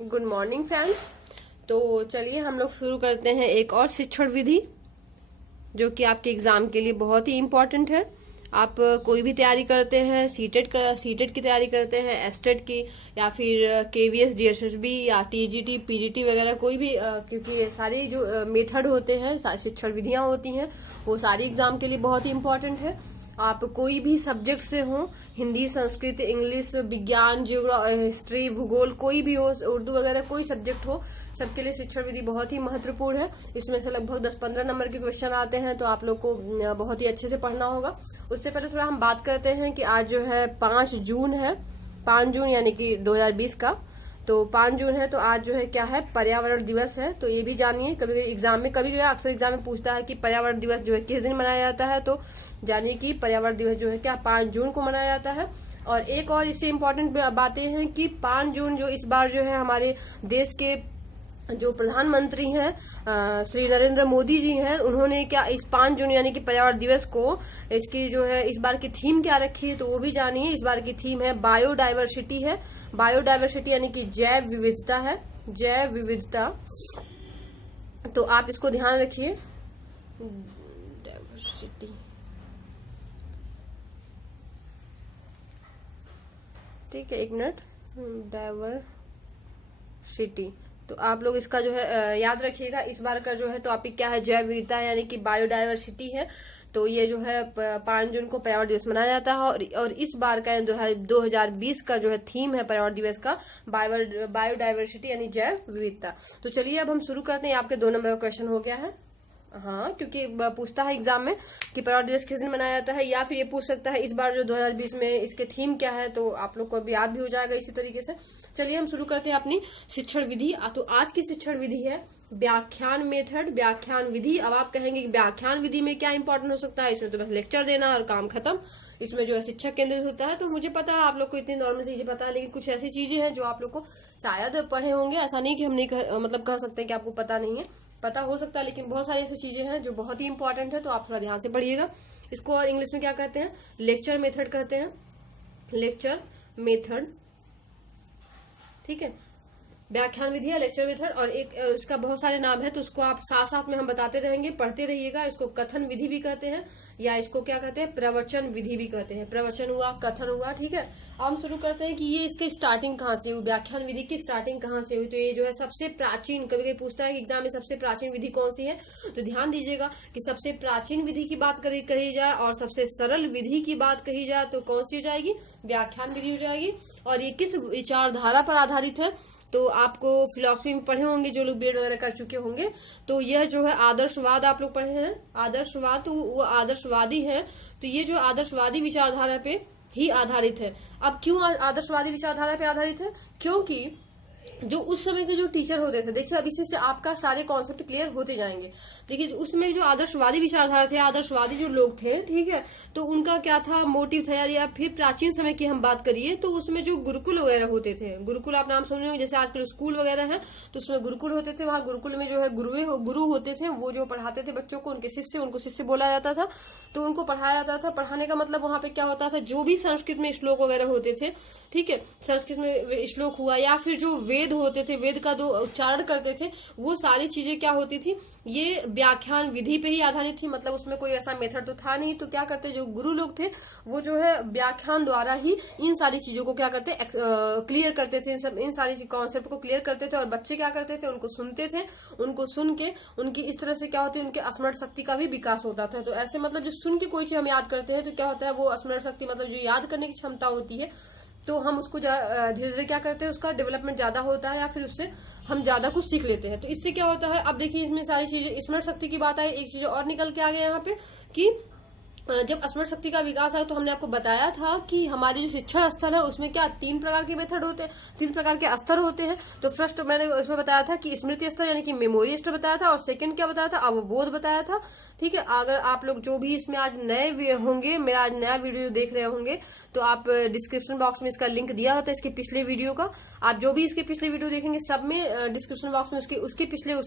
Good morning friends. तो चलिए हम लोग शुरू करते हैं एक और शिक्षण विधि जो कि आपके एग्जाम के लिए बहुत ही इम्पोर्टेंट है। आप कोई भी तैयारी करते हैं, सीटेट की तैयारी करते हैं, एस्टेट की, या फिर केवीएस, डीएसएसबी या टीजीटी, पीजीटी वगैरह कोई भी, क्योंकि सारी जो मेथड होते हैं, शिक्षण विधियां होती हैं, वो सारी एग्जाम के लिए बहुत ही इम्पोर्टेंट है। आप कोई भी सब्जेक्ट से हो, हिंदी, संस्कृत, इंग्लिश, विज्ञान, जियोग्राफी, हिस्ट्री, भूगोल, कोई भी हो, उर्दू वगैरह कोई सब्जेक्ट हो, सबके लिए शिक्षण विधि बहुत ही महत्वपूर्ण है। इसमें से लगभग 10-15 नंबर के क्वेश्चन आते हैं, तो आप लोग को बहुत ही अच्छे से पढ़ना होगा। उससे पहले थोड़ा हम बात करते हैं कि आज जो है 5 जून है, 5 जून यानी कि 2020 का। तो 5 जून है, तो आज जो है क्या है, पर्यावरण दिवस है। तो ये भी जानिए, कभी एग्जाम में अक्सर एग्जाम में पूछता है कि पर्यावरण दिवस जो है किस दिन मनाया जाता है। तो जानिए कि पर्यावरण दिवस जो है क्या 5 जून को मनाया जाता है। और एक और इससे इम्पोर्टेंट बातें हैं कि 5 जून जो इस बार जो है हमारे देश के जो प्रधानमंत्री हैं श्री नरेंद्र मोदी जी हैं, उन्होंने क्या इस 5 जून यानी कि पर्यावरण दिवस को, इसकी जो है इस बार की थीम क्या रखी है, तो वो भी जानिए। इस बार की थीम है बायोडाइवर्सिटी है। बायोडाइवर्सिटी यानी कि जैव विविधता है, जैव विविधता। तो आप इसको ध्यान रखिए, डाइवर्सिटी। ठीक है, एक मिनट, डाइवर्सिटी। तो आप लोग इसका जो है याद रखिएगा। इस बार का जो है टॉपिक क्या है, जैव विविधता यानी कि बायोडाइवर्सिटी है। तो ये जो है 5 जून को पर्यावरण दिवस मनाया जाता है। और इस बार का 2020 का जो है थीम है पर्यावरण दिवस का बायोडाइवर्सिटी यानी जैव विविधता। तो चलिए अब हम शुरू करते हैं। आपके 2 नंबर का क्वेश्चन हो गया है। हाँ, क्योंकि पूछता है एग्जाम में कि पर्यावरण दिवस किस दिन मनाया जाता है, या फिर ये पूछ सकता है इस बार जो 2020 में इसके थीम क्या है। तो आप लोग को अभी याद भी हो जाएगा इसी तरीके से। चलिए हम शुरू करते हैं अपनी शिक्षण विधि। तो आज की शिक्षण विधि है व्याख्यान मेथड, व्याख्यान विधि। अब आप कहेंगे कि व्याख्यान विधि में क्या इंपॉर्टेंट हो सकता है, इसमें तो बस लेक्चर देना और काम खत्म। इसमें जो है शिक्षक केंद्रित होता है। तो मुझे पता है आप लोग को इतनी नॉर्मल चीजें पता है, लेकिन कुछ ऐसी चीजें हैं जो आप लोग को शायद पढ़े होंगे। ऐसा नहीं कि हम नहीं कह सकते कि आपको पता नहीं है, पता हो सकता है, लेकिन बहुत सारी ऐसी चीजें हैं जो बहुत ही इंपॉर्टेंट है। तो आप थोड़ा ध्यान से पढ़िएगा। इसको और इंग्लिश में क्या कहते हैं, लेक्चर मेथड कहते हैं, लेक्चर मेथड। ठीक है, व्याख्यान विधि है, लेक्चर मेथड। और एक इसका बहुत सारे नाम है, तो उसको आप साथ साथ में हम बताते रहेंगे, पढ़ते रहिएगा। इसको कथन विधि भी कहते हैं, या इसको क्या कहते हैं, प्रवचन विधि भी कहते हैं। प्रवचन हुआ, कथन हुआ। ठीक है, अब हम शुरू करते हैं कि ये इसकी स्टार्टिंग कहाँ से हुई, व्याख्यान विधि की स्टार्टिंग कहाँ से हुई। तो ये जो है सबसे प्राचीन, कभी कभी पूछता है कि एग्जाम में सबसे प्राचीन विधि कौन सी है, तो ध्यान दीजिएगा कि सबसे प्राचीन विधि की बात कही जाए और सबसे सरल विधि की बात कही जाए तो कौन सी हो जाएगी, व्याख्यान विधि हो जाएगी। और ये किस विचारधारा पर आधारित है, तो आपको फिलॉसफी में पढ़े होंगे जो लोग बीएड वगैरह कर चुके होंगे। तो यह जो है आदर्शवाद आप लोग पढ़े हैं, आदर्शवाद। तो वो आदर्शवादी है। तो ये जो आदर्शवादी विचारधारा पे ही आधारित है। अब क्यों आदर्शवादी विचारधारा पे आधारित है, क्योंकि जो उस समय के जो टीचर होते थे, देखिए अब इसी से आपका सारे कॉन्सेप्ट क्लियर होते जाएंगे। देखिए उसमें जो आदर्शवादी विचारधारा थे, आदर्शवादी जो लोग थे, ठीक है, तो उनका क्या था, मोटिव था। या फिर प्राचीन समय की हम बात करिए तो उसमें जो गुरुकुल वगैरह होते थे, गुरुकुल आप नाम सुन रहे हो, जैसे आजकल स्कूल वगैरह है, तो उसमें गुरुकुल होते थे। वहां गुरुकुल में जो है गुरु होते थे, वो जो पढ़ाते थे बच्चों को, उनको शिष्य बोला जाता था। तो उनको पढ़ाया जाता था। पढ़ाने का मतलब वहां पे क्या होता था, जो भी संस्कृत में श्लोक वगैरह होते थे, ठीक है, संस्कृत में श्लोक हुआ, या फिर जो वेद होते थे, वेद का जो उच्चारण करते थे, वो सारी चीजें क्या होती थी, ये व्याख्यान विधि पे ही आधारित थी। मतलब उसमें कोई ऐसा मेथड तो था नहीं। तो क्या करते, जो गुरु लोग थे वो जो है व्याख्यान द्वारा ही इन सारी चीजों को क्या करते, क्लियर करते थे, इन सारी कॉन्सेप्ट को क्लियर करते थे। और बच्चे क्या करते थे, उनको सुनते थे। उनको सुन के उनकी इस तरह से क्या होती है, उनके स्मरण शक्ति का भी विकास होता था। तो ऐसे मतलब जब सुन के कोई चीज हम याद करते हैं तो क्या होता है, वो स्मरण शक्ति मतलब जो याद करने की क्षमता होती है, तो हम उसको धीरे धीरे क्या करते हैं, उसका डेवलपमेंट ज्यादा होता है, या फिर उससे हम ज्यादा कुछ सीख लेते हैं। तो इससे क्या होता है, अब देखिए इसमें सारी चीजें, स्मरण शक्ति की बात आई, एक चीज और निकल के आ गया यहाँ पे कि जब स्मरण शक्ति का विकास आया, तो हमने आपको बताया था कि हमारे जो शिक्षण स्तर है उसमें क्या 3 प्रकार के मेथड होते हैं, 3 प्रकार के स्तर होते हैं। तो फर्स्ट मैंने उसमें बताया था कि स्मृति स्तर यानी कि मेमोरी स्तर बताया था, और सेकंड क्या बताया था, अवबोध बताया था। ठीक है, अगर आप लोग जो भी इसमें आज नए होंगे, मेरा आज नया वीडियो देख रहे होंगे, तो आप डिस्क्रिप्शन बॉक्स में इसका लिंक दिया होता है इसके पिछले वीडियो का। आप जो भी इसके पिछले वीडियो देखेंगे सब में डिस्क्रिप्शन बॉक्स में उसके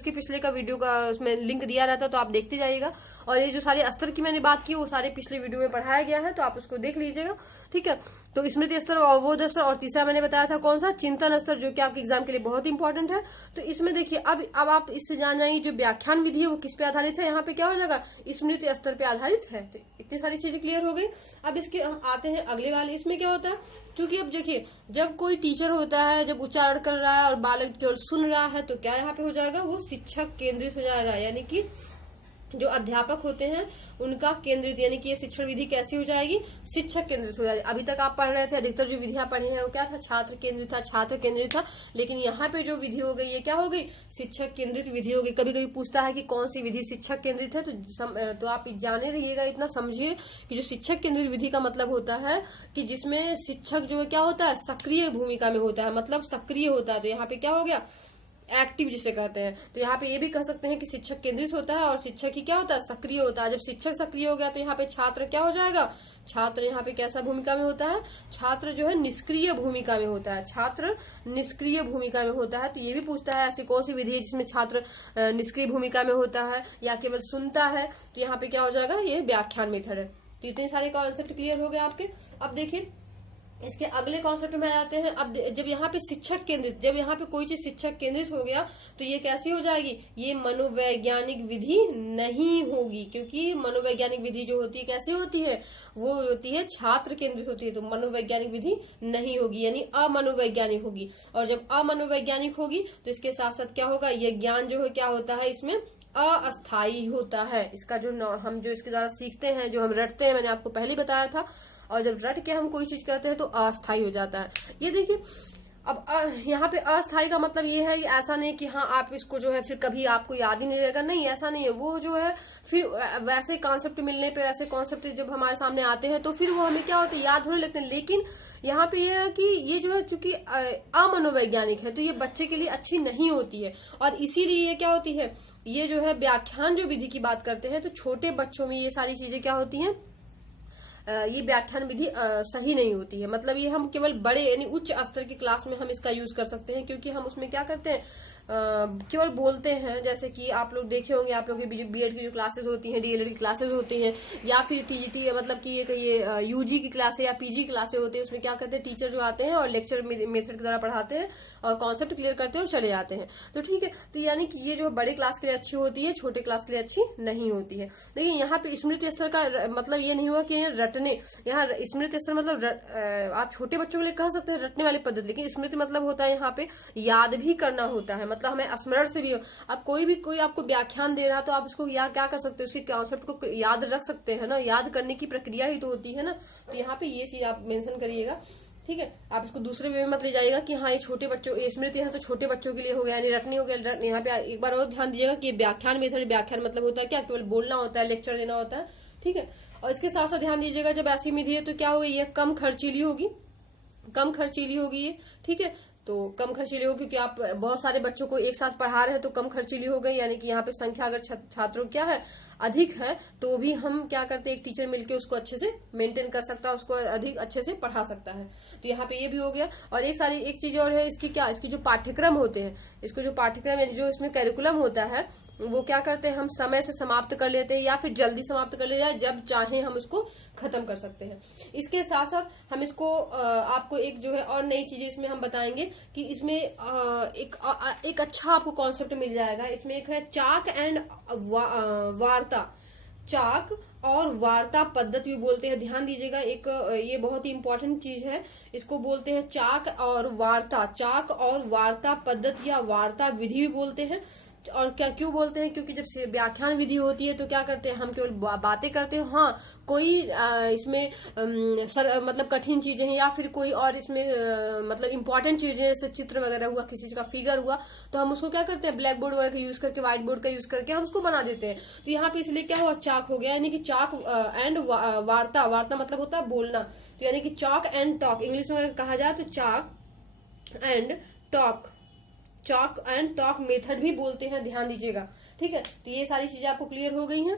पिछले का वीडियो का उसमें लिंक दिया रहता है, तो आप देखते जाइएगा। और ये जो सारे स्तर की मैंने बात की वो सारे पिछले वीडियो में पढ़ाया गया है, तो आप उसको देख लीजिएगा। ठीक है, तो स्मृति स्तर, अवबोध स्तर, और तीसरा मैंने बताया था कौन सा, चिंतन स्तर, जो कि आपके एग्जाम के लिए बहुत इंपॉर्टेंट है। तो इसमें देखिए अब आप इससे जान जाएंगे जो व्याख्यान विधि है वो किस पे आधारित है, यहाँ पे क्या हो जाएगा, स्मृति स्तर पे आधारित है। तो इतनी सारी चीजें क्लियर हो गई। अब इसके हम आते हैं अगले वाले, इसमें क्या होता है, क्योंकि अब देखिए जब कोई टीचर होता है, जब उच्चारण कर रहा है और बालक केवल सुन रहा है, तो क्या यहाँ पे हो जाएगा, वो शिक्षक केंद्रित हो जाएगा, यानी कि जो अध्यापक होते हैं उनका केंद्रित, यानी कि ये शिक्षण विधि कैसी हो जाएगी, शिक्षक केंद्रित हो जाएगी। अभी तक आप पढ़ रहे थे अधिकतर जो विधियां पढ़ी हैं वो क्या था, छात्र केंद्रित था, छात्र केंद्रित था, लेकिन यहाँ पे जो विधि हो गई ये क्या हो गई, शिक्षक केंद्रित विधि हो गई। कभी कभी पूछता है कि कौन सी विधि शिक्षक केंद्रित है, तो आप जाने रहिएगा, इतना समझिए कि जो शिक्षक केंद्रित विधि का मतलब होता है कि जिसमें शिक्षक जो है क्या होता है, सक्रिय भूमिका में होता है, मतलब सक्रिय होता है। तो यहाँ पे क्या हो गया, एक्टिव जिसे कहते हैं। तो यहाँ पे ये भी कह सकते हैं कि शिक्षक केंद्रित होता है और शिक्षक ही क्या होता है, सक्रिय होता है। जब शिक्षक सक्रिय हो गया तो यहाँ पे छात्र क्या हो जाएगा, छात्र यहाँ पे कैसा भूमिका में होता है, छात्र जो है निष्क्रिय भूमिका में होता है, छात्र निष्क्रिय भूमिका में होता है। तो ये भी पूछता है ऐसी कौन सी विधि है जिसमें छात्र निष्क्रिय भूमिका में होता है या केवल सुनता है, तो यहाँ पे क्या हो जाएगा, ये व्याख्यान मेथड है। तो इतने सारे कॉन्सेप्ट क्लियर हो गए आपके। अब देखिए इसके अगले कॉन्सेप्ट में आते हैं। अब जब यहाँ पे शिक्षक केंद्रित, जब यहाँ पे कोई चीज शिक्षक केंद्रित हो गया तो ये कैसी हो जाएगी, ये मनोवैज्ञानिक विधि नहीं होगी, क्योंकि मनोवैज्ञानिक विधि जो होती है कैसी होती है, वो होती है छात्र केंद्रित होती है। तो मनोवैज्ञानिक विधि नहीं होगी, यानी अमनोवैज्ञानिक होगी। और जब अमनोवैज्ञानिक होगी तो इसके साथ साथ क्या होगा, ये ज्ञान जो है क्या होता है, इसमें अस्थायी होता है। इसका जो हम जो इसके द्वारा सीखते हैं, जो हम रटते हैं, मैंने आपको पहले बताया था, और जब रट के हम कोई चीज करते हैं तो अस्थायी हो जाता है। ये देखिए अब यहाँ पे अस्थायी का मतलब ये है कि ऐसा नहीं कि हाँ आप इसको जो है फिर कभी आपको याद ही नहीं रहेगा, नहीं ऐसा नहीं है। वो जो है फिर वैसे कॉन्सेप्ट मिलने पे, वैसे कॉन्सेप्ट जब हमारे सामने आते हैं तो फिर वो हमें क्या होते हैं, याद होने लगते हैं। लेकिन यहाँ पे ये है कि ये जो है चूंकि अमनोवैज्ञानिक है तो ये बच्चे के लिए अच्छी नहीं होती है, और इसीलिए ये क्या होती है, ये जो है व्याख्यान जो विधि की बात करते हैं तो छोटे बच्चों में ये सारी चीजें क्या होती हैं, ये व्याख्यान विधि सही नहीं होती है। मतलब ये हम केवल बड़े यानी उच्च स्तर की क्लास में हम इसका यूज कर सकते हैं, क्योंकि हम उसमें क्या करते हैं, केवल बोलते हैं। जैसे कि आप लोग देखे होंगे, आप लोग की बीएड की जो क्लासेस होती हैं, डीएलएड की क्लासेस होती हैं, या फिर टीजीटी मतलब कि ये यूजी की क्लासे या पीजी क्लासे होती है, उसमें क्या करते हैं, टीचर जो आते हैं और लेक्चर मेथड के द्वारा पढ़ाते हैं और कॉन्सेप्ट क्लियर करते हैं और चले जाते हैं। तो ठीक है, तो यानी कि ये जो बड़े क्लास के लिए अच्छी होती है, छोटे क्लास के लिए अच्छी नहीं होती है। लेकिन यहाँ पे स्मृति स्तर का मतलब ये नहीं हुआ कि रटने, यहाँ स्मृति स्तर मतलब आप छोटे बच्चों के लिए कह सकते हैं रटने वाली पद्धति, लेकिन स्मृति मतलब होता है यहाँ पे याद भी करना होता है, मतलब हमें स्मरण से भी। अब कोई आपको व्याख्यान दे रहा है तो आप उसको क्या कर सकते हैं, उसके कॉन्सेप्ट को याद रख सकते हैं ना, याद करने की प्रक्रिया ही तो होती है ना। तो यहाँ पे ये चीज आप मेंशन करिएगा, ठीक है। आप इसको दूसरे वे में मत ले जाइएगा कि हाँ ये छोटे बच्चों, ये स्मृति है तो छोटे बच्चों के लिए हो गया, यानी रटनी हो गया। यहाँ पे एक बार और ध्यान दीजिएगा कि व्याख्यान मेथड, व्याख्यान मतलब होता है क्या, केवल बोलना होता है, लेक्चर देना होता है, ठीक है। और इसके साथ साथ ध्यान दीजिएगा जब ऐसी विधि है तो क्या होगी, ये कम खर्चीली होगी, कम खर्चीली होगी ये, ठीक है। तो कम खर्चीली होगी क्योंकि आप बहुत सारे बच्चों को एक साथ पढ़ा रहे हैं तो कम खर्चीली हो गई, यानी कि यहाँ पे संख्या अगर छात्रों क्या है अधिक है तो भी हम क्या करते हैं, एक टीचर मिलके उसको अच्छे से मेंटेन कर सकता है, उसको अधिक अच्छे से पढ़ा सकता है। तो यहाँ पे ये भी हो गया। और एक चीज और है इसकी, क्या, इसकी जो पाठ्यक्रम होते हैं, इसको जो पाठ्यक्रम यानी जो इसमें कैरिकुलम होता है वो क्या करते हैं, हम समय से समाप्त कर लेते हैं या फिर जल्दी समाप्त कर लेते हैं, जब चाहे हम उसको खत्म कर सकते हैं। इसके साथ साथ हम इसको आपको एक जो है और नई चीजें इसमें हम बताएंगे कि इसमें एक अच्छा आपको कॉन्सेप्ट मिल जाएगा। इसमें एक है चाक एंड वार्ता, चाक और वार्ता पद्धति भी बोलते हैं, ध्यान दीजिएगा। एक ये बहुत ही इंपॉर्टेंट चीज है, इसको बोलते हैं चाक और वार्ता, चाक और वार्ता पद्धति या वार्ता विधि भी बोलते हैं। और क्या क्यों बोलते हैं, क्योंकि जब व्याख्यान विधि होती है तो क्या करते हैं, हम केवल बातें करते हैं। हाँ कोई इसमें मतलब कठिन चीजें हैं या फिर कोई और इसमें मतलब इंपॉर्टेंट चीजें जैसे चित्र वगैरह हुआ, किसी चीज का फिगर हुआ, तो हम उसको क्या करते हैं, ब्लैक बोर्ड वगैरह का यूज करके, व्हाइट बोर्ड का यूज करके हम उसको बना देते हैं। तो यहाँ पे इसलिए क्या हुआ, चाक हो गया, यानी कि चाक एंड वार्ता, वार्ता मतलब होता है बोलना, तो यानी कि चाक एंड टॉक, इंग्लिश में कहा जाए तो chalk and talk, chalk and talk method भी बोलते हैं, ध्यान दीजिएगा, ठीक है। तो ये सारी चीजें आपको क्लियर हो गई हैं।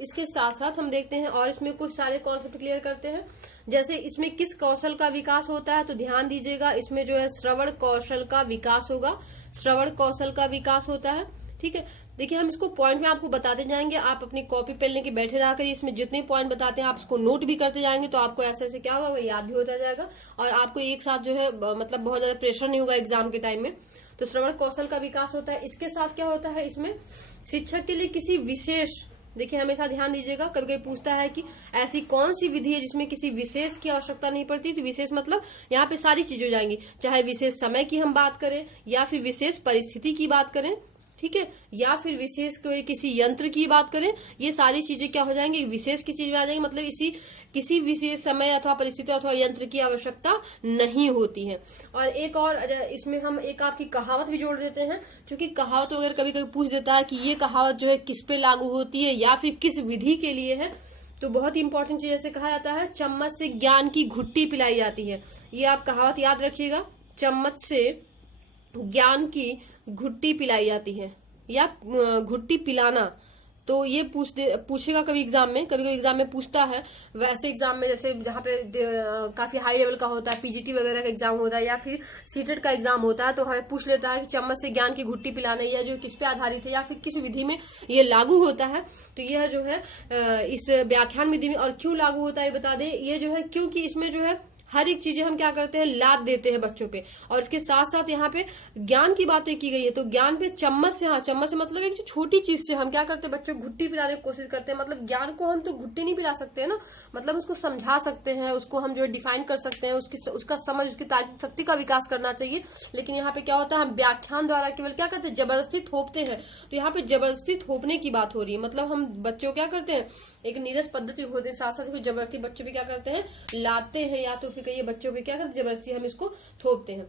इसके साथ साथ हम देखते हैं और इसमें कुछ सारे कॉन्सेप्ट क्लियर करते हैं। जैसे इसमें किस कौशल का विकास होता है, तो ध्यान दीजिएगा इसमें जो है श्रवण कौशल का विकास होगा, श्रवण कौशल का विकास होता है, ठीक है। देखिए हम इसको पॉइंट में आपको बताते जाएंगे, आप अपनी कॉपी पेन लेके बैठे रहा करिए, इसमें जितने पॉइंट बताते हैं आप उसको नोट भी करते जाएंगे, तो आपको ऐसे ऐसे क्या होगा वो याद भी होता जाएगा, और आपको एक साथ जो है मतलब बहुत ज्यादा प्रेशर नहीं होगा एग्जाम के टाइम में। तो श्रवण कौशल का विकास होता है। इसके साथ क्या होता है, इसमें शिक्षक के लिए किसी विशेष, देखिए हमेशा ध्यान दीजिएगा, कभी कभी पूछता है कि ऐसी कौन सी विधि है जिसमें किसी विशेष की आवश्यकता नहीं पड़ती। तो विशेष मतलब यहाँ पे सारी चीजें हो जाएंगी, चाहे विशेष समय की हम बात करें या फिर विशेष परिस्थिति की बात करें, ठीक है, या फिर विशेष कोई किसी यंत्र की बात करें, ये सारी चीजें क्या हो जाएंगी, विशेष की चीज में आ जाएंगी। मतलब इसी किसी विशेष समय अथवा परिस्थिति अथवा यंत्र की आवश्यकता नहीं होती है। और एक और इसमें हम एक आपकी कहावत भी जोड़ देते हैं, क्योंकि कहावत वगैरह कभी कभी पूछ देता है कि ये कहावत जो है किस पे लागू होती है या फिर किस विधि के लिए है। तो बहुत ही इंपॉर्टेंट चीज ऐसे कहा जाता है, चम्मच से ज्ञान की घुट्टी पिलाई जाती है। ये आप कहावत याद रखिएगा, चम्मच से ज्ञान की घुट्टी पिलाई जाती है या घुट्टी पिलाना। तो ये पूछेगा कभी एग्जाम में, कभी कभी एग्जाम में पूछता है। वैसे एग्जाम में जैसे जहाँ पे काफी हाई लेवल का होता है, पीजीटी वगैरह का एग्जाम होता है या फिर सीटेट का एग्जाम होता है, तो हमें पूछ लेता है कि चम्मच से ज्ञान की घुट्टी पिलाना यह जो किस पे आधारित है या फिर किस विधि में ये लागू होता है। तो यह जो है इस व्याख्यान विधि में, और क्यों लागू होता है बता दें, ये जो है क्योंकि इसमें जो है हर एक चीजें हम क्या करते हैं लाद देते हैं बच्चों पे, और इसके साथ साथ यहाँ पे ज्ञान की बातें की गई है। तो ज्ञान पे चम्मच से, हाँ चम्मच से मतलब एक जो छोटी चीज से हम क्या करते हैं बच्चों को घुट्टी पिलाने की कोशिश करते हैं। मतलब ज्ञान को हम तो घुट्टी नहीं पिला सकते हैं ना, मतलब उसको समझा सकते हैं, उसको हम जो है डिफाइन कर सकते हैं, उसका समझ, उसकी शक्ति का विकास करना चाहिए। लेकिन यहाँ पे क्या होता है, हम व्याख्यान द्वारा केवल क्या करते हैं जबरदस्ती थोपते हैं। तो यहाँ पे जबरदस्ती थोपने की बात हो रही है, मतलब हम बच्चों क्या करते हैं एक नीरस पद्धति होते हैं, साथ साथ जबरदस्ती बच्चों पे क्या करते हैं लाते हैं, या तो फिर कहिए बच्चों पे क्या करते हैं जबरदस्ती हम इसको थोपते हैं।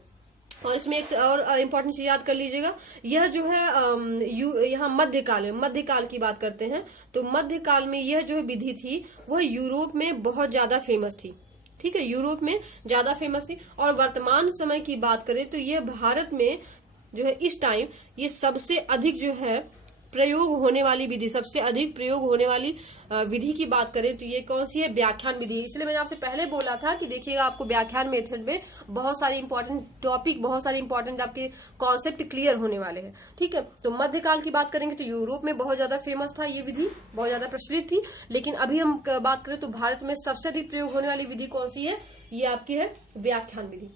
और इसमें एक और इम्पोर्टेंट चीज याद कर लीजिएगा, यह जो है यहाँ मध्यकाल है, मध्यकाल की बात करते हैं। तो मध्यकाल में यह जो विधि थी वह यूरोप में बहुत ज्यादा फेमस थी, ठीक है, यूरोप में ज्यादा फेमस थी। और वर्तमान समय की बात करें तो यह भारत में जो है इस टाइम ये सबसे अधिक जो है प्रयोग होने वाली विधि, सबसे अधिक प्रयोग होने वाली विधि की बात करें तो ये कौन सी है, व्याख्यान विधि। इसलिए मैंने आपसे पहले बोला था कि देखिएगा आपको व्याख्यान मेथड में बहुत सारे इंपॉर्टेंट टॉपिक, बहुत सारे इंपॉर्टेंट आपके कॉन्सेप्ट क्लियर होने वाले हैं, ठीक है। तो मध्यकाल की बात करेंगे तो यूरोप में बहुत ज्यादा फेमस था, ये विधि बहुत ज्यादा प्रचलित थी। लेकिन अभी हम बात करें तो भारत में सबसे अधिक प्रयोग होने वाली विधि कौन सी है, ये आपकी है व्याख्यान विधि।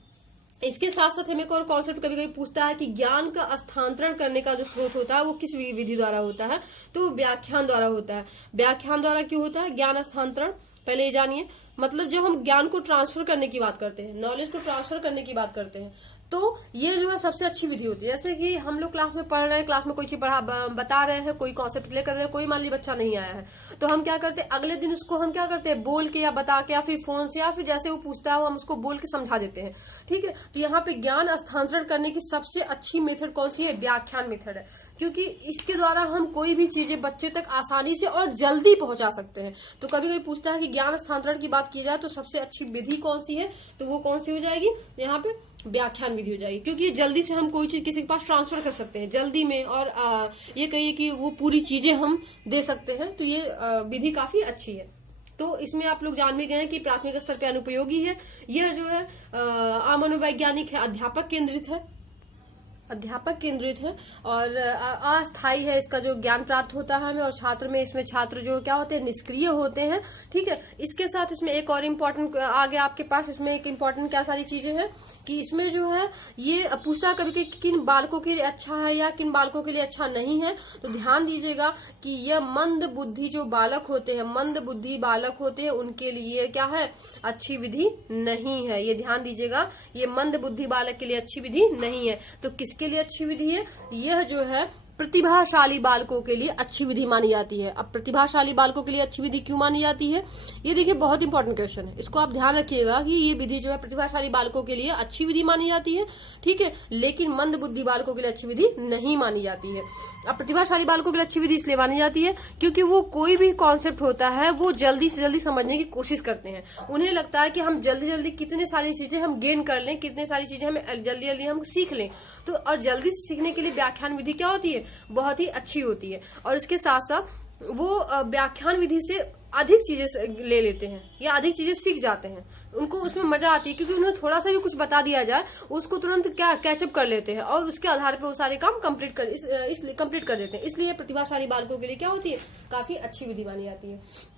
इसके साथ साथ हमें एक और कॉन्सेप्ट कभी कभी पूछता है कि ज्ञान का स्थानांतरण करने का जो स्रोत होता है वो किस विधि द्वारा होता है, तो व्याख्यान द्वारा होता है। व्याख्यान द्वारा क्यों होता है ज्ञान स्थानांतरण, पहले ये जानिए। मतलब जब हम ज्ञान को ट्रांसफर करने की बात करते हैं, नॉलेज को ट्रांसफर करने की बात करते हैं, तो ये जो है सबसे अच्छी विधि होती है। जैसे कि हम लोग क्लास में पढ़ रहे हैं, क्लास में कोई चीज बता रहे हैं, कोई कॉन्सेप्ट क्लियर कर रहे हैं, कोई मान लीजिए बच्चा नहीं आया है, तो हम क्या करते हैं अगले दिन उसको हम क्या करते हैं बोल के या बता के या फिर फोन से या फिर जैसे वो पूछता है हम उसको बोल के समझा देते हैं, ठीक है। तो यहाँ पे ज्ञान स्थानांतरण करने की सबसे अच्छी मेथड कौन सी है, व्याख्यान मेथड है, क्योंकि इसके द्वारा हम कोई भी चीजें बच्चे तक आसानी से और जल्दी पहुंचा सकते हैं। तो कभी कभी पूछता है कि ज्ञान स्थानांतरण की बात की जाए तो सबसे अच्छी विधि कौन सी है, तो वो कौन सी हो जाएगी, यहाँ पे व्याख्यान विधि हो जाएगी, क्योंकि जल्दी से हम कोई चीज किसी के पास ट्रांसफर कर सकते हैं जल्दी में, और ये कहिए कि वो पूरी चीजें हम दे सकते हैं। तो ये विधि काफी अच्छी है। तो इसमें आप लोग जान भी गए हैं कि प्राथमिक स्तर पे अनुपयोगी है, यह जो है अमनोवैज्ञानिक है, अध्यापक केंद्रित है, अध्यापक केंद्रित है, और अस्थायी है, इसका जो ज्ञान प्राप्त होता है हमें, और छात्र में इसमें छात्र जो क्या होते हैं निष्क्रिय होते हैं, ठीक है। इसके साथ इसमें एक और इम्पोर्टेंट आगे आपके पास इसमें एक इम्पोर्टेंट क्या सारी चीजें हैं कि इसमें जो है ये पूछता है कभी किन बालकों के लिए अच्छा है या किन बालकों के लिए अच्छा नहीं है। तो ध्यान दीजिएगा कि यह मंद बुद्धि जो बालक होते हैं, मंद बुद्धि बालक होते हैं, उनके लिए क्या है अच्छी विधि नहीं है, ये ध्यान दीजिएगा, ये मंद बुद्धि बालक के लिए अच्छी विधि नहीं है। तो किसके लिए अच्छी विधि है, यह जो है प्रतिभाशाली बालकों के लिए अच्छी विधि मानी जाती है। अब प्रतिभाशाली बालकों के लिए अच्छी विधि क्यों मानी जाती है, ये देखिए बहुत इंपॉर्टेंट क्वेश्चन है, इसको आप ध्यान रखिएगा कि ये विधि जो है प्रतिभाशाली बालकों के लिए अच्छी विधि मानी जाती है, ठीक है, लेकिन मंद बुद्धि बालकों के लिए अच्छी विधि नहीं मानी जाती है। अब प्रतिभाशाली बालकों के लिए अच्छी विधि इसलिए मानी जाती है क्योंकि वो कोई भी कॉन्सेप्ट होता है वो जल्दी से जल्दी समझने की कोशिश करते हैं। उन्हें लगता है कि हम जल्दी जल्दी कितनी सारी चीजें हम गेन कर लें, कितनी सारी चीजें हम जल्दी जल्दी हम सीख लें। तो और जल्दी से सीखने के लिए व्याख्यान विधि क्या होती है, बहुत ही अच्छी होती है। और इसके साथ साथ वो व्याख्यान विधि से अधिक चीजें ले लेते हैं या अधिक चीजें सीख जाते हैं, उनको उसमें मजा आती है, क्योंकि उन्हें थोड़ा सा भी कुछ बता दिया जाए उसको तुरंत क्या कैचअप कर लेते हैं और उसके आधार पर वो सारे काम कंप्लीट कर देते हैं। इसलिए प्रतिभाशाली बालकों के लिए क्या होती है, काफी अच्छी विधि मानी जाती है।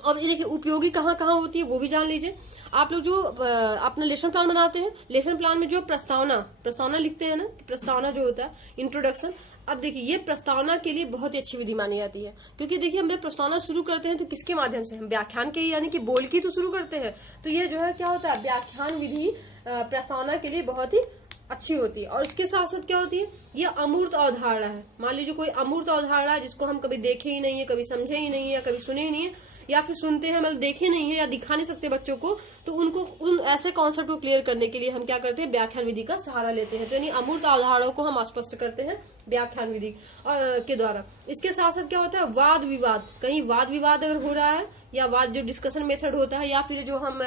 और ये देखिए उपयोगी कहाँ कहाँ होती है वो भी जान लीजिए। आप लोग जो अपना लेसन प्लान बनाते हैं, लेसन प्लान में जो प्रस्तावना लिखते हैं ना, प्रस्तावना जो होता है इंट्रोडक्शन, अब देखिए ये प्रस्तावना के लिए बहुत ही अच्छी विधि मानी जाती है। क्योंकि देखिए हम जब प्रस्तावना शुरू करते हैं तो किसके माध्यम से, हम व्याख्यान के यानी कि बोल की तो शुरू करते हैं। तो ये जो है क्या होता है, व्याख्यान विधि प्रस्तावना के लिए बहुत ही अच्छी होती है। और इसके साथ साथ क्या होती है, ये अमूर्त अवधारणा है। मान लीजिए कोई अमूर्त अवधारणा है जिसको हम कभी देखे ही नहीं है, कभी समझे ही नहीं है, या कभी सुने ही नहीं है, या फिर सुनते हैं मतलब देखे नहीं है या दिखा नहीं सकते बच्चों को, तो उनको उन ऐसे कॉन्सेप्ट को क्लियर करने के लिए हम क्या करते हैं, व्याख्यान विधि का सहारा लेते हैं। तो यानी अमूर्त अवधारणाओं को हम स्पष्ट करते हैं व्याख्यान विधि के द्वारा। इसके साथ साथ क्या होता है, वाद विवाद, कहीं वाद विवाद अगर हो रहा है या वाद जो डिस्कशन मेथड होता है, या फिर जो हम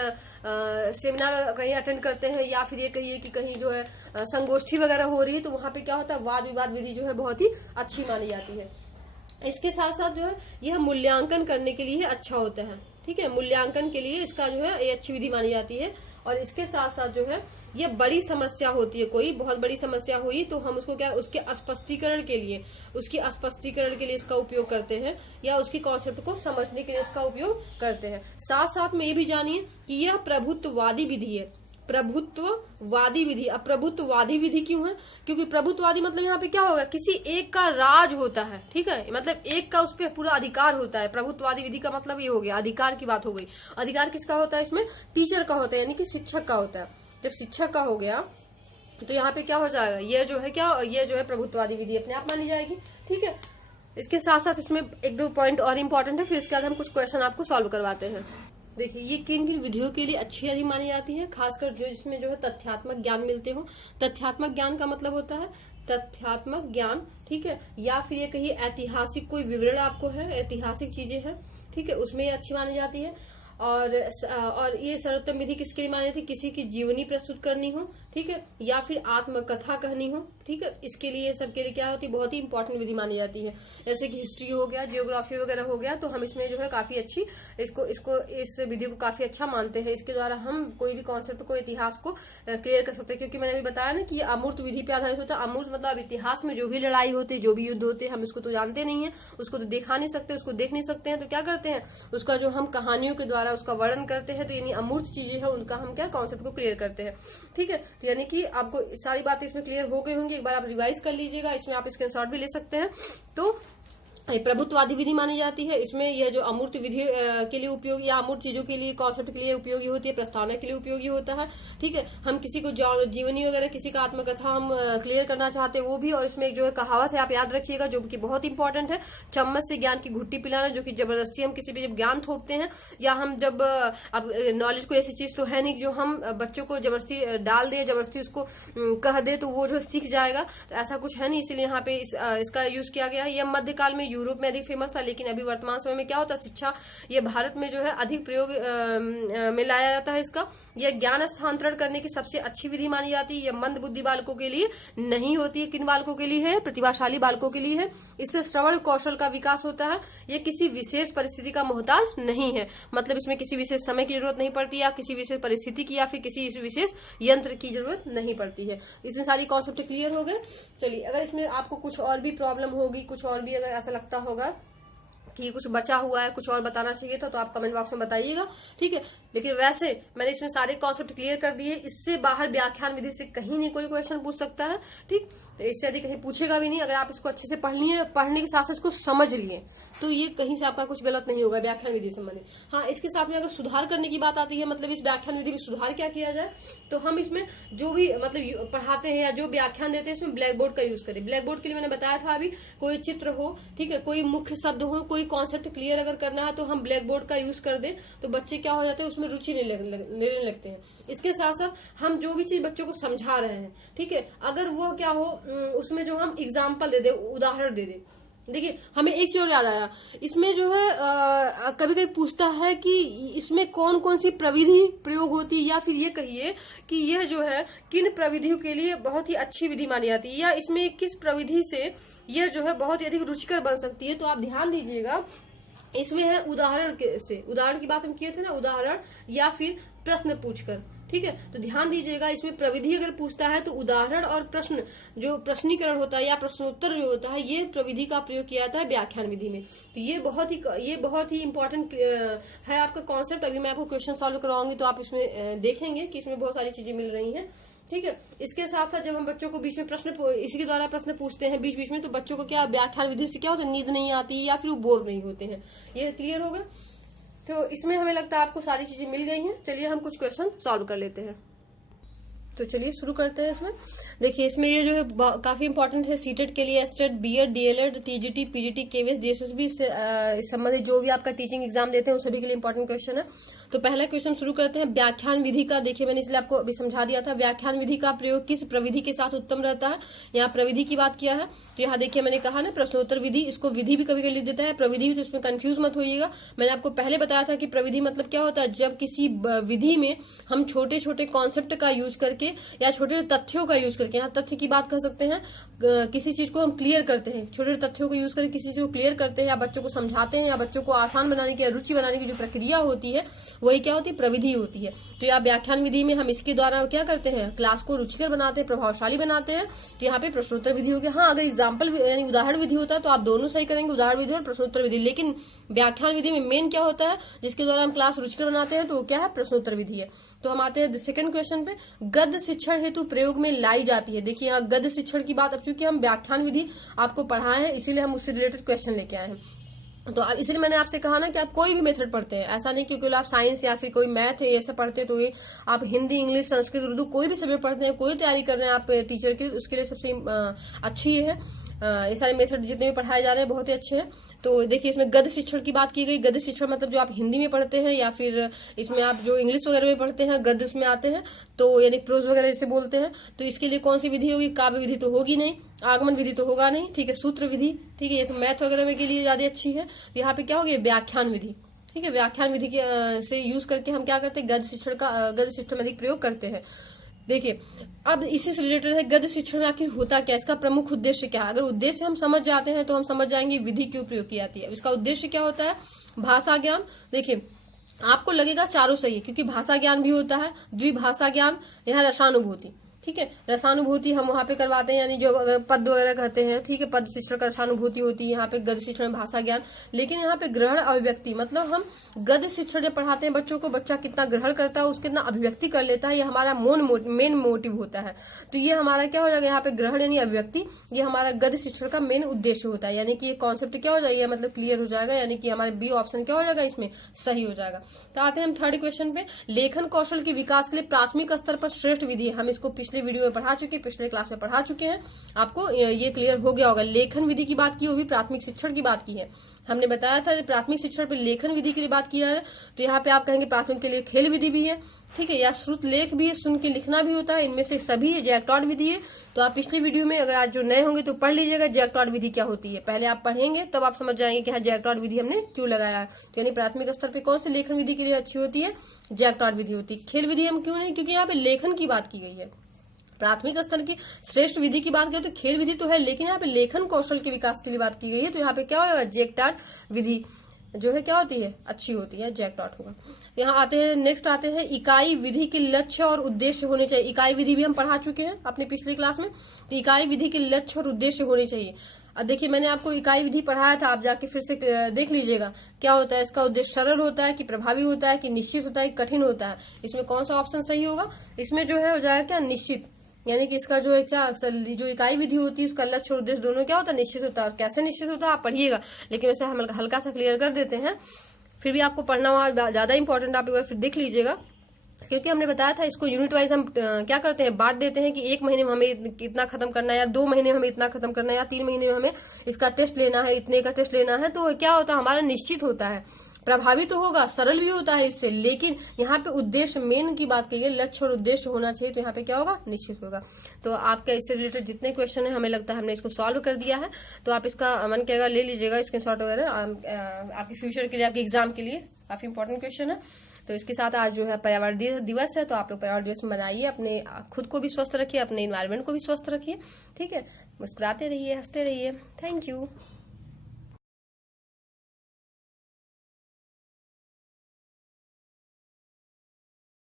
सेमिनार कहीं अटेंड करते हैं, या फिर ये कहिए कि कहीं जो है संगोष्ठी वगैरह हो रही है, तो वहां पे क्या होता है, वाद विवाद विधि जो है बहुत ही अच्छी मानी जाती है। इसके साथ साथ जो है यह मूल्यांकन करने के लिए अच्छा होता है। ठीक है, मूल्यांकन के लिए इसका जो है ये अच्छी विधि मानी जाती है। और इसके साथ साथ जो है ये बड़ी समस्या होती है, कोई बहुत बड़ी समस्या हुई तो हम उसको क्या, उसके स्पष्टीकरण के लिए इसका उपयोग करते हैं, या उसकी कॉन्सेप्ट को समझने के लिए इसका उपयोग करते हैं। साथ साथ में ये भी जानिए कि यह प्रभुत्ववादी विधि है, प्रभुत्ववादी विधि। अब प्रभुत्ववादी विधि क्यों है, क्योंकि प्रभुत्ववादी मतलब यहाँ पे क्या होगा, किसी एक का राज होता है। ठीक है, मतलब एक का उस पर पूरा अधिकार होता है। प्रभुत्ववादी विधि का मतलब ये हो गया, अधिकार की बात हो गई। अधिकार किसका होता है, इसमें टीचर का होता है, यानी कि शिक्षक का होता है। जब शिक्षक का हो गया तो यहाँ पे क्या हो जाएगा, ये जो है प्रभुत्ववादी विधि अपने आप मानी जाएगी। ठीक है, इसके साथ साथ इसमें एक दो पॉइंट और इम्पोर्टेंट है, फिर इसके बाद हम कुछ क्वेश्चन आपको सॉल्व करवाते हैं। देखिए ये किन किन विधियों के लिए अच्छी विधि मानी जाती है, खासकर जो इसमें जो है तथ्यात्मक ज्ञान मिलते हो। तथ्यात्मक ज्ञान का मतलब होता है तथ्यात्मक ज्ञान, ठीक है, या फिर ये कहिए ऐतिहासिक कोई विवरण आपको है, ऐतिहासिक चीजें हैं, ठीक है, उसमें ये अच्छी मानी जाती है। और ये सर्वोत्तम विधि किसके लिए मानी जाती है, किसी की जीवनी प्रस्तुत करनी हो, ठीक है, या फिर आत्मकथा कहनी हो, ठीक है, इसके लिए सबके लिए क्या होती है, बहुत ही इंपॉर्टेंट विधि मानी जाती है। जैसे कि हिस्ट्री हो गया, जियोग्राफी वगैरह हो गया, तो हम इसमें जो है काफी अच्छी इस विधि को काफी अच्छा मानते हैं। इसके द्वारा हम कोई भी कॉन्सेप्ट को, इतिहास को क्लियर कर सकते हैं। क्योंकि मैंने अभी बताया ना कि ये अमूर्त विधि पे आधारित होता है। अमूर्त मतलब इतिहास में जो भी लड़ाई होती है, जो भी युद्ध होते हैं, हम इसको तो जानते नहीं है, उसको तो देखा नहीं सकते, उसको देख नहीं सकते हैं, तो क्या करते हैं, उसका जो हम कहानियों के द्वारा उसका वर्णन करते हैं। तो यानी अमूर्त चीजें हैं उनका हम क्या कॉन्सेप्ट को क्लियर करते हैं। ठीक है, तो यानी कि आपको सारी बातें इसमें क्लियर हो गई होंगी। एक बार आप रिवाइज कर लीजिएगा, इसमें आप स्क्रीनशॉट भी ले सकते हैं। तो प्रभुत्ववादी विधि मानी जाती है। इसमें यह जो अमूर्त विधि के लिए उपयोगी या अमूर्त चीजों के लिए, कॉन्सेप्ट के लिए उपयोगी होती है, प्रस्तावना के लिए उपयोगी होता है। ठीक है, हम किसी को जीवनी वगैरह, किसी का आत्मकथा हम क्लियर करना चाहते हैं वो भी। और इसमें एक जो है कहावत है, आप याद रखिएगा, जो कि बहुत इंपॉर्टेंट है, चम्मच से ज्ञान की घुट्टी पिलाना, जो कि जबरदस्ती हम किसी भी जब ज्ञान थोपते हैं, या हम जब अब नॉलेज को ऐसी चीज तो है नहीं जो हम बच्चों को जबरदस्ती डाल दे, जबरदस्ती उसको कह दे तो वो जो सीख जाएगा, तो ऐसा कुछ है नहीं। इसीलिए यहाँ पे इसका यूज किया गया है। यह मध्यकाल में यूरोप में अधिक फेमस था, लेकिन अभी वर्तमान समय में क्या होता है, शिक्षा ये भारत में जो है अधिक प्रयोग में लाया जाता है इसका। यह ज्ञान स्थानांतरण करने की सबसे अच्छी विधि मानी जाती है। यह मंद बुद्धि बालकों के लिए नहीं होती है। किन बालकों के लिए है, प्रतिभाशाली बालकों के लिए है। इससे श्रवण कौशल का विकास होता है। यह किसी विशेष परिस्थिति का मोहताज नहीं है, मतलब इसमें किसी विशेष समय की जरूरत नहीं पड़ती, या किसी विशेष परिस्थिति की, या फिर किसी विशेष यंत्र की जरूरत नहीं पड़ती है। इसमें सारी कॉन्सेप्ट क्लियर हो गए। चलिए, अगर इसमें आपको कुछ और भी प्रॉब्लम होगी, कुछ और भी अगर ऐसा लगता होगा कि कुछ बचा हुआ है, कुछ और बताना चाहिए था, तो आप कमेंट बॉक्स में बताइएगा। ठीक है, लेकिन वैसे मैंने इसमें सारे कॉन्सेप्ट क्लियर कर दिए। इससे बाहर व्याख्यान विधि से कहीं नहीं कोई क्वेश्चन पूछ सकता है। ठीक, तो इससे अधिक कहीं पूछेगा भी नहीं। अगर आप इसको अच्छे से पढ़ने के साथ साथ इसको समझ लिए तो ये कहीं से आपका कुछ गलत नहीं होगा व्याख्यान विधि संबंधित। हाँ, इसके साथ में अगर सुधार करने की बात आती है, मतलब इस व्याख्यान विधि में सुधार क्या किया जाए, तो हम इसमें जो भी मतलब पढ़ाते हैं या जो व्याख्यान देते हैं, इसमें ब्लैक बोर्ड का यूज करें। ब्लैक बोर्ड के लिए मैंने बताया था अभी, कोई चित्र हो, ठीक है, कोई मुख्य शब्द हो, कोई कॉन्सेप्ट क्लियर अगर करना है तो हम ब्लैक बोर्ड का यूज कर दें, तो बच्चे क्या हो जाते हैं, उसमें रुचि लेने लगते हैं। इसके साथ साथ हम जो भी चीज बच्चों को समझा रहे हैं, ठीक है, अगर वो क्या हो, उसमें जो हम एग्जाम्पल दे दे, उदाहरण दे दे। देखिए, हमें एक चीज और याद आया, इसमें जो है कभी कभी पूछता है कि इसमें कौन कौन सी प्रविधि प्रयोग होती है, या फिर ये कहिए कि यह जो है किन प्रविधियों के लिए बहुत ही अच्छी विधि मानी जाती है, या इसमें किस प्रविधि से यह जो है बहुत ही अधिक रुचिकर बन सकती है। तो आप ध्यान दीजिएगा, इसमें है उदाहरण की बात हम किए थे ना, उदाहरण या फिर प्रश्न पूछकर। ठीक है, तो ध्यान दीजिएगा, इसमें प्रविधि अगर पूछता है तो उदाहरण और प्रश्न, जो प्रश्नीकरण होता है या प्रश्नोत्तर जो होता है, ये प्रविधि का प्रयोग किया जाता है व्याख्यान विधि में। तो ये बहुत ही इंपॉर्टेंट है आपका कॉन्सेप्ट। अभी मैं आपको क्वेश्चन सॉल्व करवाऊंगी तो आप इसमें देखेंगे कि इसमें बहुत सारी चीजें मिल रही हैं। ठीक है, इसके साथ साथ जब हम बच्चों को बीच में इसी के द्वारा प्रश्न पूछते हैं बीच बीच में, तो बच्चों को क्या व्याख्यान विधि से क्या होता है, नींद नहीं आती या फिर वो बोर नहीं होते हैं। ये क्लियर होगा। तो इसमें हमें लगता है आपको सारी चीजें मिल गई हैं। चलिए हम कुछ क्वेश्चन सॉल्व कर लेते हैं। तो चलिए शुरू करते हैं। इसमें देखिए, इसमें ये जो है काफी इंपॉर्टेंट है सीटेट के लिए, STET, BEd, DElEd, TGT, PGT, KVS, DSSB से संबंधित जो भी आपका टीचिंग एग्जाम देते हैं उन सभी के लिए इंपॉर्टेंट क्वेश्चन है। तो पहला क्वेश्चन शुरू करते हैं। व्याख्यान विधि का, देखिए मैंने इसलिए आपको अभी समझा दिया था, व्याख्यान विधि का प्रयोग किस प्रविधि के साथ उत्तम रहता है। यहाँ प्रविधि की बात किया है, तो यहाँ देखिए मैंने कहा ना प्रश्नोत्तर विधि, इसको विधि भी कभी कभी लिख देता है, प्रविधि, तो इसमें कंफ्यूज मत होइएगा। मैंने आपको पहले बताया था कि प्रविधि मतलब क्या होता है, जब किसी विधि में हम छोटे छोटे कॉन्सेप्ट का यूज करके या छोटे तथ्यों का यूज करके, यहाँ तथ्य की बात कर सकते हैं, किसी चीज को हम क्लियर करते हैं, छोटे तथ्यों को यूज करके किसी चीज को क्लियर करते हैं, या बच्चों को समझाते हैं, या बच्चों को आसान बनाने की, रुचि बनाने की जो प्रक्रिया होती है वही क्या होती है, प्रविधि होती है। तो यहाँ व्याख्यान विधि में हम इसके द्वारा क्या करते हैं, क्लास को रुचिकर बनाते हैं, प्रभावशाली बनाते हैं। तो यहाँ पे प्रश्नोत्तर विधि हो गया। हाँ, अगर एग्जाम्पल यानी उदाहरण विधि होता है तो आप दोनों सही करेंगे, उदाहरण विधि और प्रश्नोत्तर विधि। लेकिन व्याख्यान विधि में मेन क्या होता है, जिसके द्वारा हम क्लास रुचिकर बनाते हैं, तो वो क्या है, प्रश्नोत्तर विधि है। तो हम आते हैं सेकंड क्वेश्चन पे। गद्य शिक्षण हेतु प्रयोग में लाई जाती है। देखिए यहाँ गद्य शिक्षण की बात, अब चूंकि हम व्याख्यान विधि आपको पढ़ाए हैं इसीलिए हम उससे रिलेटेड क्वेश्चन लेके आए हैं। तो इसलिए मैंने आपसे कहा ना कि आप कोई भी मेथड पढ़ते हैं, ऐसा नहीं क्योंकि आप साइंस या फिर कोई मैथ है ऐसा पढ़ते हैं तो ये आप हिंदी, इंग्लिश, संस्कृत, उर्दू कोई भी सब्जेक्ट पढ़ते हैं, कोई तैयारी कर रहे हैं आप टीचर की, उसके लिए सबसे अच्छी है। ये सारे मेथड जितने भी पढ़ाए जा रहे हैं बहुत ही अच्छे हैं। तो देखिए इसमें गद्य शिक्षण की बात की गई। गद्य शिक्षण मतलब जो आप हिंदी में पढ़ते हैं या फिर इसमें आप जो इंग्लिश वगैरह में पढ़ते हैं, गद्य उसमें आते हैं, तो यानी प्रोज वगैरह जैसे बोलते हैं। तो इसके लिए कौन सी विधि होगी, काव्य विधि तो होगी नहीं, आगमन विधि तो होगा नहीं, ठीक है, सूत्र विधि, ठीक है, ये तो मैथ वगैरह में के लिए ज्यादा अच्छी है। तो यहाँ पे क्या होगी, व्याख्यान विधि, ठीक है, व्याख्यान विधि के से यूज करके हम क्या करते हैं, गद्य शिक्षण में अधिक प्रयोग करते हैं। देखिए अब इसी से रिलेटेड है, गद्य शिक्षण में आखिर होता क्या है, इसका प्रमुख उद्देश्य क्या है। अगर उद्देश्य हम समझ जाते हैं तो हम समझ जाएंगे विधि क्यों प्रयोग की जाती है। इसका उद्देश्य क्या होता है, भाषा ज्ञान। देखिए आपको लगेगा चारों सही है, क्योंकि भाषा ज्ञान भी होता है, द्विभाषा ज्ञान, यहाँ रसानुभूति, ठीक है, रसानुभूति हम वहां पे करवाते हैं, यानी जो अगर पद वगैरह कहते हैं, ठीक है, पद शिक्षण का रसानुभूति होती है। यहाँ पे गद्य शिक्षण में भाषा ज्ञान, लेकिन यहाँ पे ग्रहण अभिव्यक्ति, मतलब हम गद्य शिक्षण जब पढ़ाते हैं बच्चों को, बच्चा कितना ग्रहण करता है, उसको कितना अभिव्यक्ति कर लेता है, ये हमारा मेन मोटिव होता है। तो ये हमारा क्या हो जाएगा, यहाँ पे ग्रहण यानी अभिव्यक्ति, ये हमारा गद्य शिक्षण का मेन उद्देश्य होता है। यानी कि ये कॉन्सेप्ट क्या हो जाएगा, मतलब क्लियर हो जाएगा, यानी कि हमारे बी ऑप्शन क्या हो जाएगा, इसमें सही हो जाएगा। तो आते हैं हम थर्ड क्वेश्चन पे। लेखन कौशल के विकास के लिए प्राथमिक स्तर पर श्रेष्ठ विधि, हम इसको पिछले वीडियो में पढ़ा चुके, पिछले क्लास में पढ़ा चुके हैं, आपको ये क्लियर हो गया होगा। लेखन विधि की बात की, वो भी प्राथमिक शिक्षण की बात की है। हमने बताया था प्राथमिक शिक्षण पे लेखन विधि के लिए बात किया है। तो यहाँ पे आप कहेंगे प्राथमिक के लिए खेल विधि भी है, ठीक है, या श्रुत लेख भी है, सुन के लिखना भी होता है, इनमें से सभी जैक्टॉड विधि है। तो आप पिछले वीडियो में अगर आज जो नए होंगे तो पढ़ लीजिएगा जैक्टॉड विधि क्या होती है, पहले आप पढ़ेंगे तब आप समझ जाएंगे कि हाँ जैक्टॉड विधि हमने क्यों लगाया है। तो यानी प्राथमिक स्तर पे कौन से लेखन विधि के लिए अच्छी होती है, जैक्टॉड विधि होती है। खेल विधि हम क्यों नहीं, क्योंकि यहाँ पे लेखन की बात की गई है। प्राथमिक स्तर की श्रेष्ठ विधि की बात करें तो खेल विधि तो है, लेकिन यहाँ पे लेखन कौशल के विकास के लिए बात की गई है। तो यहाँ पे क्या होगा, जैक्टॉड विधि जो है क्या होती है, अच्छी होती है, जैक्टॉड होगा। यहाँ आते हैं, नेक्स्ट आते हैं, इकाई विधि के लक्ष्य और उद्देश्य होने चाहिए। इकाई विधि भी हम पढ़ा चुके हैं अपने पिछले क्लास में। तो इकाई विधि के लक्ष्य और उद्देश्य होने चाहिए। अब देखिए मैंने आपको इकाई विधि पढ़ाया था, आप जाके फिर से देख लीजिएगा क्या होता है। इसका उद्देश्य सरल होता है कि प्रभावी होता है कि निश्चित होता है कि कठिन होता है। इसमें कौन सा ऑप्शन सही होगा, इसमें जो है हो जाएगा क्या, निश्चित। यानी कि इसका जो जो इकाई विधि होती है उसका लक्ष्य और उद्देश्य दोनों क्या होता है, निश्चित होता है। और कैसे निश्चित होता है आप पढ़िएगा, लेकिन वैसे हम हल्का सा क्लियर कर देते हैं, फिर भी आपको पढ़ना वहां ज्यादा इंपॉर्टेंट, आप एक बार फिर देख लीजिएगा। क्योंकि हमने बताया था इसको यूनिट वाइज हम क्या करते हैं, बांट देते हैं कि 1 महीने में हमें इतना खत्म करना है, या 2 महीने में हमें इतना खत्म करना है, या 3 महीने में हमें इसका टेस्ट लेना है, इतने का टेस्ट लेना है। तो क्या होता है, हमारा निश्चित होता है, प्रभावी तो होगा, सरल भी होता है इससे, लेकिन यहाँ पे उद्देश्य मेन की बात करिए, लक्ष्य और उद्देश्य होना चाहिए। तो यहाँ पे क्या होगा, निश्चित होगा। तो आपका इससे रिलेटेड जितने क्वेश्चन है हमें लगता है हमने इसको सॉल्व कर दिया है। तो आप इसका मन कहेगा ले लीजिएगा स्क्रीनशॉट वगैरह, आपके फ्यूचर के लिए, आपके एग्जाम के लिए काफी इंपॉर्टेंट क्वेश्चन है। तो इसके साथ आज जो है पर्यावरण दिवस है, तो आप लोग पर्यावरण दिवस मनाइए, अपने खुद को भी स्वस्थ रखिए, अपने इन्वायरमेंट को भी स्वस्थ रखिए, ठीक है, मुस्कुराते रहिए, हंसते रहिए। Thank you.